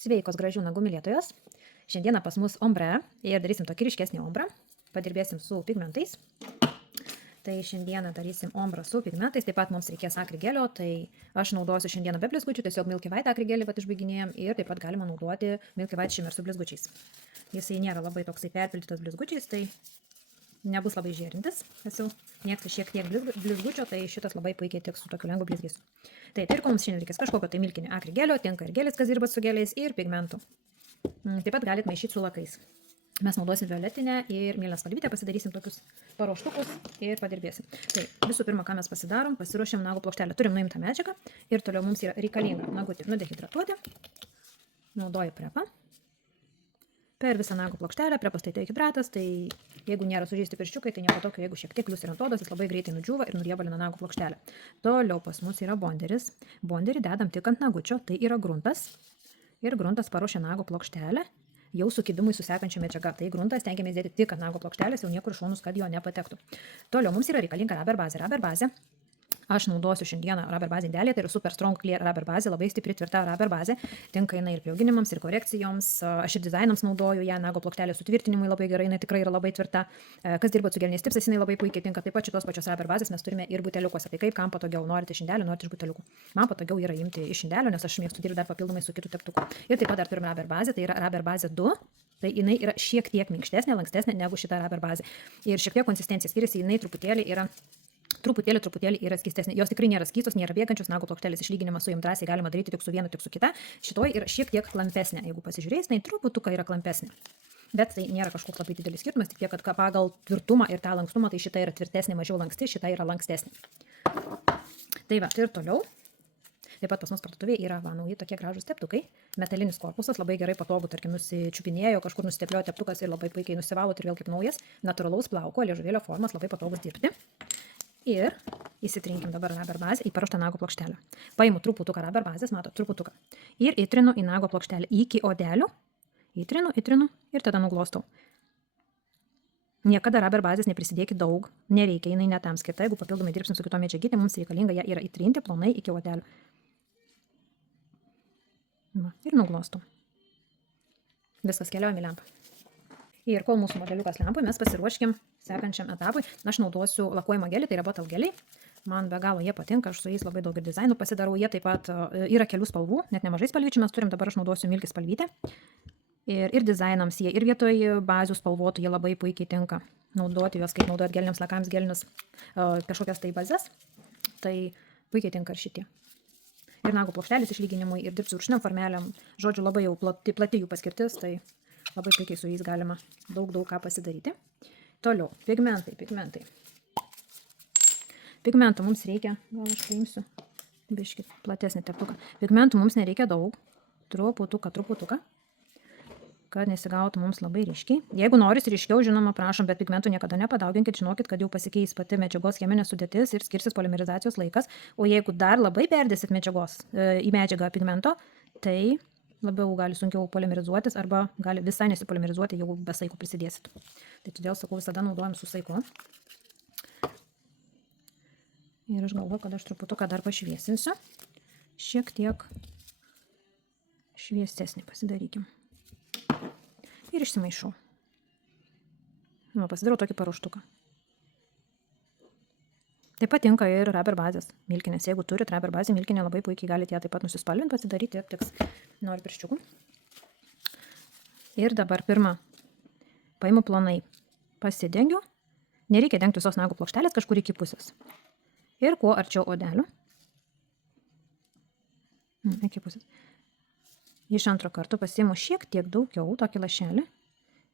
Sveikos gražių nagų mylėtojos. Šiandieną pas mus ombre ir darysim tokį ryškesnį ombrą. Padirbėsim su pigmentais. Tai šiandieną darysim ombrą su pigmentais. Taip pat mums reikės akrigelio, tai aš naudosiu šiandieną be blizgučių, tiesiog Milky White akrigelį pat išbaiginėjom ir taip pat galima naudoti Milky White Shimmer su blizgučiais. Jisai nėra labai toksai perpildytas blizgučiais, tai nebus labai žėrintis. Esu mėgstu šiek tiek blizgučio, tai šitas labai puikiai tiks su tokiu lengvu blizgesiu. Tai ir ko mums šiandien reikės kažkokio tai milkinio akrigelio, tinka ir gelis, kas dirba su geliais, ir pigmentų. Taip pat galite maišyti su lakais. Mes naudosim violetinę ir mėlyną spalvytę, pasidarysim tokius paruoštukus ir padirbėsim. Tai visų pirma, ką mes pasidarom, pasiruošiam nagų plokštelę. Turim nuimtą medžiagą ir toliau mums yra reikalinga nagutį nudehidratuoti. Naudoju prepą. Per visą nagų plokštelę prepas tai hidratas, tai jeigu nėra sužeisti pirščiukai, tai nieko tokio, jeigu šiek tiek klius ir ant odos, jis labai greitai nudžiūva ir nuriebalina nagų plokštelę. Toliau pas mus yra bonderis. Bonderį dedam tik ant nagučio, tai yra gruntas. Ir gruntas paruošia nagų plokštelę jau sukibimui su sekančia medžiaga. Tai gruntas stengiamės dėti tik ant nagų plokštelės, jau niekur šonus, kad jo nepatektų. Toliau mums yra reikalinga rubber bazė. Rubber bazė. Aš naudosiu šiandieną rubber bazę indelį, tai yra super strong clear rubber bazė, labai stipri tvirta rubber bazė. Tinka jinai ir pjauginimams, ir korekcijoms. Aš ir dizainams naudoju ją, nago plokštelės sutvirtinimui labai gerai, jinai tikrai yra labai tvirta. Kas dirba su geliniais tipsais, jinai labai puikiai tinka. Taip pat šitos pačios rubber bazės mes turime ir buteliukuose. Tai kaip kam patogiau, norite iš indelio, norite iš buteliukų. Man patogiau yra imti iš indelio, nes aš mėgstu dirbti dar papildomai su kitu teptuku. Ir taip pat dar turime rubber bazę, tai yra rubber bazė 2. Tai jinai yra šiek tiek minkštesnė, lankstesnė negu šita rubber bazė. Ir šiek tiek konsistencija skiriasi, jinai truputėlį yra skystesnė. Jos tikrai nėra skystos, nėra bėgančios, nagų plokštelės išlyginimas su jom drąsiai galima daryti tik su vienu, tik su kita. Šitoj yra šiek tiek klampesnė. Jeigu pasižiūrės, tai truputuką yra klampesnė. Bet tai nėra kažkoks labai didelis skirtumas, tik tiek, kad pagal tvirtumą ir tą lankstumą, tai šita yra tvirtesnė, mažiau lanksti, šita yra lankstesnė. Tai va, ir toliau. Taip pat pas mus parduotuvėje yra nauji tokie gražūs teptukai. Metalinis korpusas, labai gerai patogu, tarkim, nusičiupinėjo, kažkur nusitepliojo teptukas ir labai puikiai nusivalot ir vėl kaip naujas. Natūralaus plauko, liežuvėlio formas, labai patogus dirbti. Ir įsitrinkim dabar rubber bazę į paruoštą nago plokštelę. Paimu truputuką rubber bazės, matot, truputuką. Ir įtrinu į nago plokštelę iki odelių. Įtrinu ir tada nuglostau. Niekada rubber bazės neprisidėkit daug, nereikia, jinai netam skirta. Jeigu papildomai dirbsim su kitom medžiagytėm, mums reikalinga ją yra įtrinti plonai iki odelių. Ir nuglostau. Viskas, keliaujam į lempą. Ir kol mūsų modeliukas lempui, mes pasiruoškim sekančiam etapui. Aš naudosiu lakuojimo gelį, tai yra bottle geliai. Man be galo jie patinka, aš su jais labai daug ir dizainų pasidarau. Jie taip pat yra kelių spalvų, net nemažai spalvyčių mes turim, dabar aš naudosiu milki spalvytę. Ir dizainams jie, ir vietoj bazių spalvotų jie labai puikiai tinka. Naudoti juos, kaip naudojat geliniams lakams, gelinius kažkokias tai bazės. Tai puikiai tinka ir šitie. Ir nagų plokštelės išlyginimui, ir dirbsiu rūšiniam formelėm. Žodžiu, labai jau plati jų paskirtis, tai labai puikiai su jais galima daug ką pasidaryti. Toliau, pigmentai. Pigmentų mums reikia, gal aš paimsiu biškį platesnį teptuką. Pigmentų mums nereikia daug, truputuką, kad nesigautų mums labai ryškiai. Jeigu noris ryškiau, žinoma, prašom, bet pigmentų niekada nepadauginkit, žinokit, kad jau pasikeis pati medžiagos cheminė sudėtis ir skirsis polimerizacijos laikas. O jeigu dar labai perdėsit medžiagos į medžiagą pigmento, tai labiau gali sunkiau polimerizuotis arba gali visai nesipolimerizuoti, jeigu be saiko prisidėsit. Tai todėl, sakau, visada naudojam su saiku. Ir aš galvoju, kad aš truputuką dar pašviesinsiu. Šiek tiek šviesesnį pasidarykim. Ir išsimaišau. Pasidarau tokį paruoštuką. Taip pat tinka ir rubber bazės milkinės. Jeigu turit rubber bazę milkinę, labai puikiai galite ją taip pat nusispalvinti, pasidaryti, aptiks nori pirščiukų. Ir dabar pirmą paimu plonai, pasidengiu. Nereikia dengti visos nagų plokštelės kažkur iki pusės. Ir kuo arčiau odelių. Iki pusės. Iš antro karto pasiimu šiek tiek daugiau, tokį lašelį.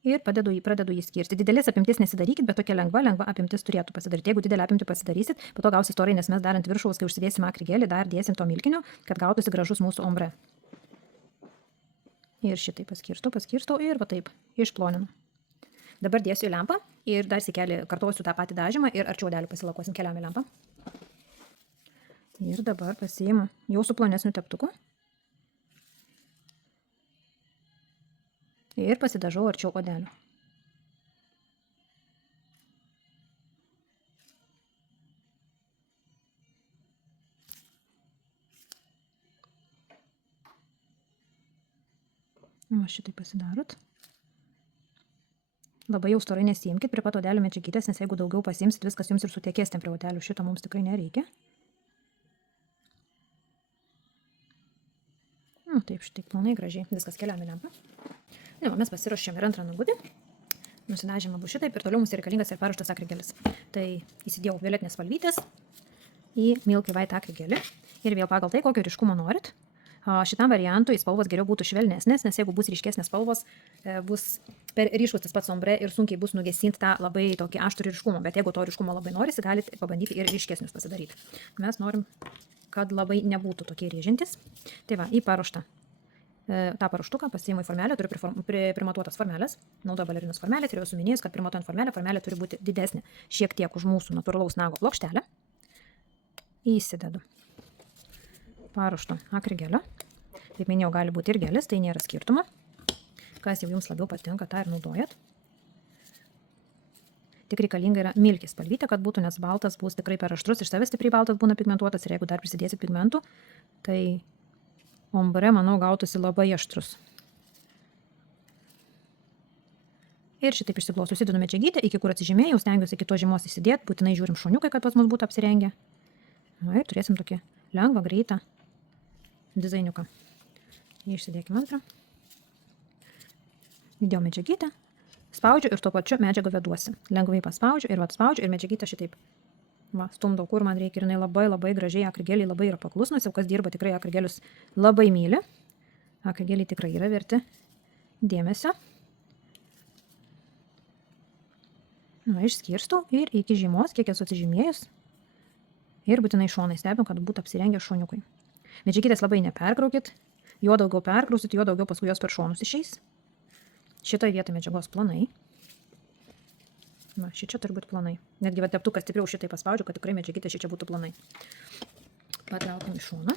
Ir pradedu jį skirti. Didelės apimtis nesidarykit, bet tokia lengva apimtis turėtų pasidaryti. Jeigu didelę apimtį pasidarysit, po to gausis storai, nes mes dar ant viršaus, kai užsidėsim akrigelį, dar dėsim to milkinio, kad gautųsi gražus mūsų ombre. Ir šitai paskirstau ir va taip, išploninu. Dabar dėsiu į lempą ir dar sėkelį kartuosiu tą patį dažymą ir arčiau odelių pasilakuosim, keliam į lempą. Ir dabar pasiimu jau su plonesniu teptuku. Ir pasidažau arčiau odelių. Va, šitai pasidarot. Labai jau storai nesiimkit prie pat odelių medžiagytės, nes jeigu daugiau pasiimsit, viskas jums ir sutekės ten prie odelių. Šito mums tikrai nereikia. Taip, šitai plonai gražiai. Viskas keliam į lempą. Ne, mes pasiruošėm ir antrą nagudį. Nusidažėm abu šitaip ir toliau mums reikalingas ir paruoštas akrigelis. Tai įsidėjau violetinės spalvytės į Milky White akrigelį ir vėl pagal tai, kokio ryškumo norit. Šitam variantui spalvos geriau būtų švelnesnės, nes jeigu bus ryškesnės spalvos, bus per ryškus tas pats ombre ir sunkiai bus nugesinti tą labai tokį aštrų ryškumą. Bet jeigu to ryškumo labai norisi, galite pabandyti ir ryškesnius pasidaryti. Mes norim, kad labai nebūtų tokie rėžintis. Tai va, į paruoštą. tą paruoštuką pasiimu į formelę, turiu primatuotas formelės, naudoju balerinos formelės ir jau esu minėjus, kad primatuojant formelė turi būti didesnė šiek tiek už mūsų natūralaus nago plokštelę. Įsidedu paruošto akrigelio. Kaip minėjau, gali būti ir gelis, tai nėra skirtumo. Kas jau jums labiau patinka, tą ir naudojat. Tik reikalinga yra milkis spalvytė, kad būtų, nes baltas bus tikrai per aštrus, iš savęs stipriai baltas būna pigmentuotas ir jeigu dar prisidėsit pigmentų, tai ombre, manau, gautųsi labai aštrus. Ir šitaip išsiglos susidedu medžiagytę, iki kur atsižymėjau, stengiuosi iki to žymos įsidėti, būtinai žiūrim šoniukai, kad pas mus būtų apsirengę. Na, ir turėsim tokį lengvą, greitą dizainiuką. Išsidėkime antrą. Įdėjau medžiagytę, spaudžiu ir tuo pačiu medžiagą veduosi. Lengvai paspaudžiu ir spaudžiu ir medžiagytę šitaip stumdau, kur man reikia. Ir jinai labai gražiai, akrigeliai labai yra paklusnus, jau kas dirba tikrai akrigelius labai myli. Akrigeliai tikrai yra verti dėmesio. Išskirstau ir iki žymos, kiek esu atsižymėjus. Ir būtinai šonai stebim, kad būtų apsirengę šoniukai. Medžiagytės labai neperkraukit. Jo daugiau perkrausit, jo daugiau paskui jos per šonus išeis. Šitoje vietoje medžiagos planai. Na, šičia turi būti planai. Netgi teptukas stipriau šitai paspaudžiu, kad tikrai medžiagytė šičia būtų planai. Patraukim į šoną.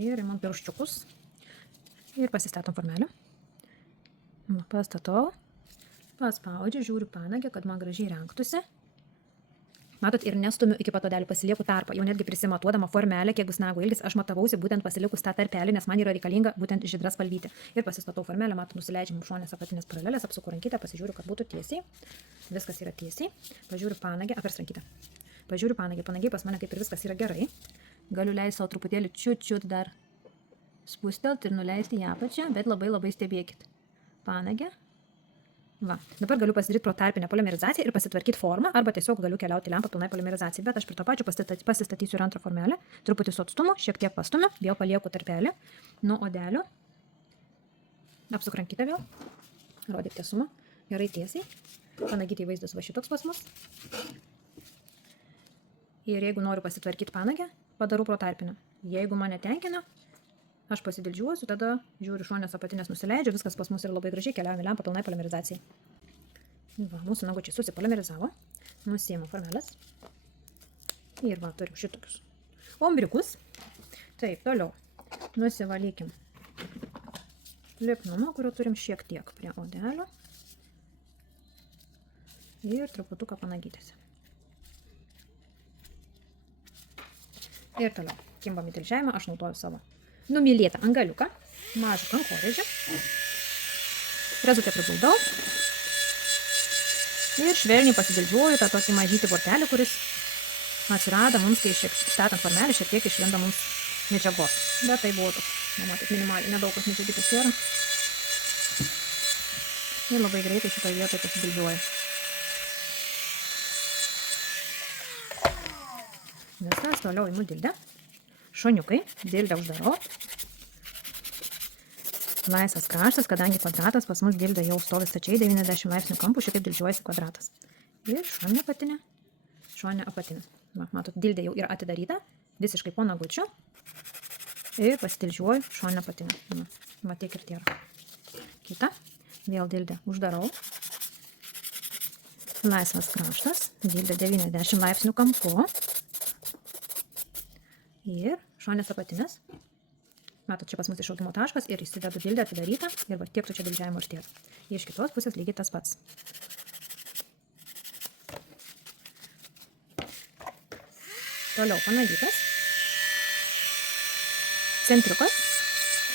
Ir imam pirščiukus. Ir pasistatom formelę. Pastatau. Paspaudžiu, žiūriu panagę, kad man gražiai rengtųsi. Matot, ir nestumiu iki pat odelių, pasilieku tarpą. Jau netgi prisimatuodama formelę, kiek bus nago ilgis, aš matavausi būtent pasilikus tą tarpelį, nes man yra reikalinga būtent žydra spalvytė. Ir pasistatau formelę, matot, nusileidžiam šonės apatinės paralelės, apsuku rankytę, pasižiūriu, kad būtų tiesiai. Viskas yra tiesiai. Pažiūriu panagę, apvers rankytę. Pažiūriu panagę, panagiai pas mane kaip ir viskas yra gerai. Galiu leisti savo truputėlį čiut dar spustelt ir nuleisti į apačią, bet labai stebėkit. Panagę. Va. Dabar galiu pasidaryti protarpinę polimerizaciją ir pasitvarkyti formą, arba tiesiog galiu keliauti lempą pilnai polimerizacijai, bet aš prie to pačio pasistatysiu ir antrą formelę, truputį su atstumu, šiek tiek pastumiu, vėl palieku tarpelį nuo odelio, apsuk rankytę vėl, rodyk tiesumą, gerai tiesiai, panagyti įvaizdas va šitoks pas mus. Ir jeigu noriu pasitvarkyti panagę, padarau protarpinę. Jeigu mane tenkina, aš pasidildžiuosiu, tada žiūriu šonės apatinės nusileidžiu, viskas pas mus yra labai gražiai, keliaujame lempą pilnai polimerizacijai. Va, mūsų nagučiai susipolimerizavo, nusiėmu formelės. Ir va, turiu šitokius ombriukus. Taip, toliau nusivalykim lipnumą, kurio turim šiek tiek prie odelio. Ir truputuką panagytėse. Ir toliau, kimbam į tilžiavimą, aš naudoju savo numylėtą angaliuką, mažą kankorėžį. Rezultatą priguldau. Ir švelniai pasidildžiuoju tą tokį mažytį bortelį, kuris atsirado mums, kai statant formelį, šiek tiek išlindo mums medžiagos. Bet tai buvo toks, matot, minimaliai, nedaug kas medžiagytas yra. Ir labai greitai šitoje vietoje pasidildžiuoju. Viskas, toliau imu dildę. Šoniukai, dildę uždarau. Laisvas kraštas, kadangi kvadratas pas mus dildę jau stovi stačiai 90 laipsnių kampų, šitaip dildžiuojasi kvadratas. Ir šoninė apatinė, šoninė apatinė. Matot, dildė jau yra atidaryta, visiškai po nagučiu. Ir pasidildžiuoju šoninę apatinę. Va tiek ir tiek. Kita, vėl dildę uždarau. Laisvas kraštas, dildė 90 laipsnių kampu. Ir šonės apatinės. Matot, čia pas mus išaugimo taškas ir įsidedu dildę atidarytą ir va tiek tu čia dildžiavimo ir tiek. Ir iš kitos pusės lygiai tas pats. Toliau panagytas. Centriukas.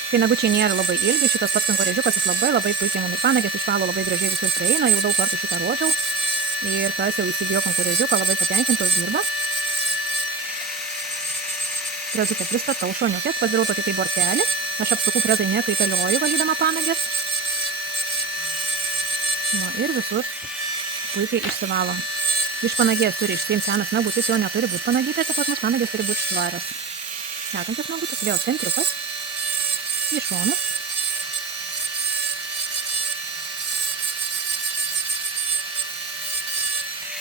kai nagučiai nėra labai ilgi, šitas pats kankorėžiukas jis labai puikiai mano panagės išvalo, labai gražiai visur prieina, jau daug kartų šitą rodžiau. Ir kas jau įsigijo kankorėžiuką, labai patenkintos dirba. Frezutę pristatau šoniukės, pasidarau tokį tai bortelį. Aš apsuku frezai nekaitalioju valydama panagės. Ir visur puikiai išsivalom. Iš panagės turi išsiimti senas nagutis, jo neturi būti panagytas, pas mus panagės turi būti švaras. Sekantis nagutis, vėl centriukas. Į šonus.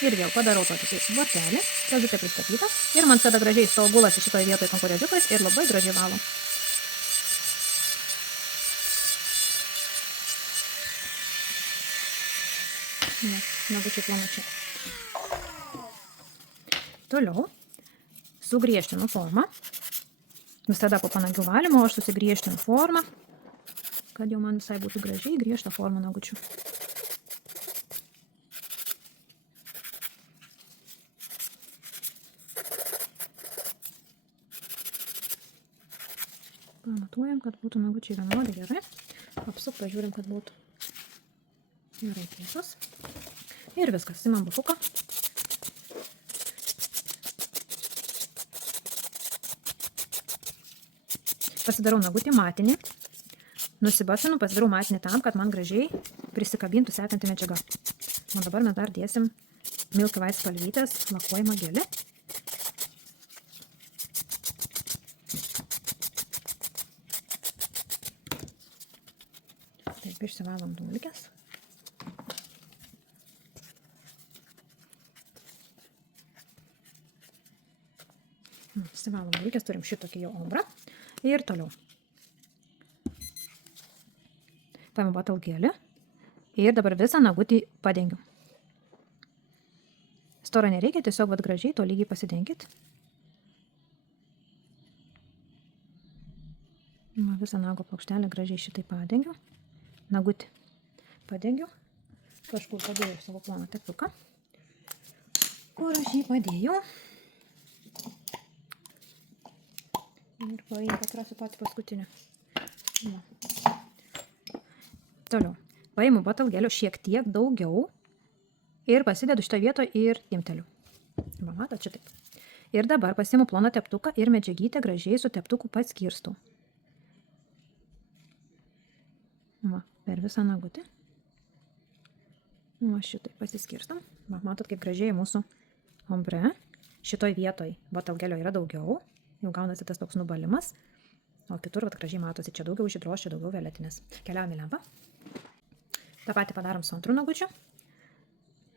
Ir vėl padarau tokį tai bortelį, frezutė pristatyta. Ir man tada gražiai savo gulasi šitoje vietoje kankorėžiukas ir labai gražiai valom. Nagučiai planučiai. Toliau sugriežtinu formą. Visada po panagių valymo aš susigriežtinu formą, kad jau man visai būtų gražiai griežta forma nagučių. Pamatuojam, kad būtų nagučiai vienodai gerai. Apsuk, pažiūrim, kad būtų gerai tiesos. Ir viskas, imam bufuką. Pasidarau nagutį matinį. Nusibafinu, pasidarau matinį tam, kad man gražiai prisikabintų sekanti medžiaga. O dabar mes dar dėsim Milky White spalvytės lakuojamą gelį. Taip, išsivalom dulkes. Išsivalom dulkes, turim šitokį jau ombrą. Ir toliau. Paimu bottle gelį. Ir dabar visą nagutį padengiu. Storą nereikia, tiesiog vat gražiai to lygiai pasidenkit. Visą nago plokštelę gražiai šitai padengiu. Nagutį padengiu. Kažkur padėjau savo ploną teptuką. Kur aš jį padėjau. Ir pakrasiu patį paskutinį. Toliau. Paimu bottle gelio šiek tiek daugiau ir pasidedu šitą vietą ir timteliu. Matot, šitaip. Ir dabar pasiimu ploną teptuką ir medžiagytę gražiai su teptuku paskirstau. Per visą nagutį. Šitaip pasiskirstam. Matot, kaip gražiai mūsų ombre. Šitoj vietoj bottle gelio yra daugiau. Jau gaunasi tas toks nubalimas, o kitur vat gražiai matosi, čia daugiau žydros, čia daugiau violetinės. Keliaujam į lempą. Ta patį padarom su antru nagučiu.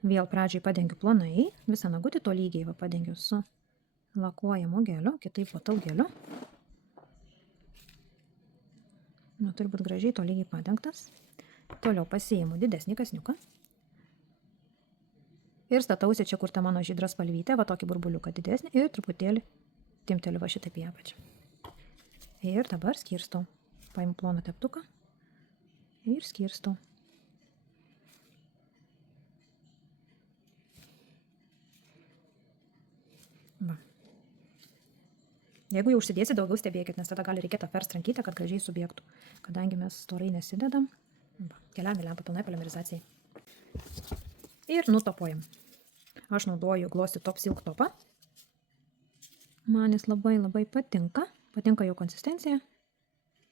Vėl pradžiai padengiu plonai, visą nagutį to lygiai padengiu su lakuojamu geliu, kitaip bottle geliu. Turi būti gražiai to lygiai padengtas. Toliau pasiimu didesnį kasniuką. Ir statausi čia, kur ta mano žydra spalvytė, va tokį burbuliuką didesnį ir truputėlį timteliu va šitaip į apačią. Ir dabar skirstau. Paimu ploną teptuką ir skirstau. Va. Jeigu jau užsidėsi, daugiau stebėkit, nes tada gali reikėti apverst rankytę, kad gražiai subėgtų. Kadangi mes storai nesidedam, keliam į lempą pilnai polimerizacijai. Ir nutopuojam. Aš naudoju Glossy Top Silk topą. Man jis labai patinka. Patinka jo konsistencija.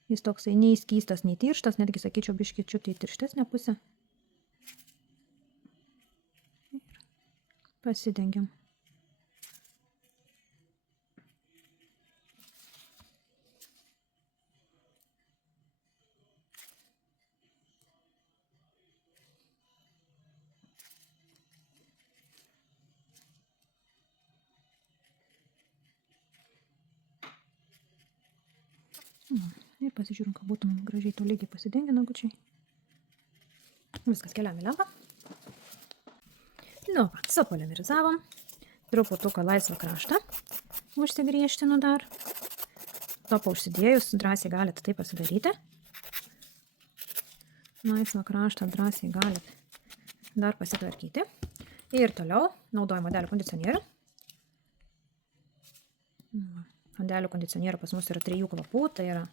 Jis toksai nei skystas, nei tirštas, netgi sakyčiau biškičiu tai tirštesnė pusė. Ir pasidengiam. Ir pasižiūrim, kad būtų gražiai to lygiai pasidengę nagučiai. Viskas, keliam į lempą. Supolimerizavom. Truputuką laisvą kraštą. Užsigriežtinu dar. Topą užsidėjus, drąsiai galite tai pasidaryti. Laisvą kraštą drąsiai galite dar pasitvarkyti. Ir toliau naudoju odelių kondicionierių. Odelių kondicionierių pas mus yra 3 kvapų, tai yra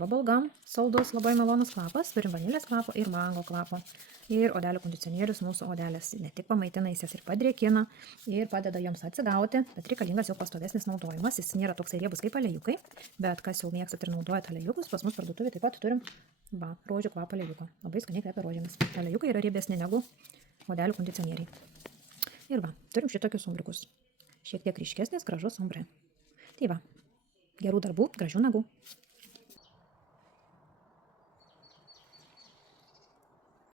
bubblegum, saldus, labai malonus kvapas, turim vanilės kvapo ir mango kvapo. Ir odelių kondicionierius mūsų odelės ne tik pamaitina, jis jas ir padrėkina ir padeda joms atsigauti, bet reikalingas jau pastovesnis naudojimas, jis nėra toksai riebus kaip aliejukai, bet kas jau mėgstat ir naudojat aliejukus, pas mus parduotuvėje taip pat turim rožių kvapą aliejuką, labai skaniai kvepia rožėmis. Aliejukai yra riebesni negu odelių kondicionieriai. Ir turim šitokius ombriukus, šiek tiek ryškesnis, gražus ombre. Tai gerų darbų, gražių nagų.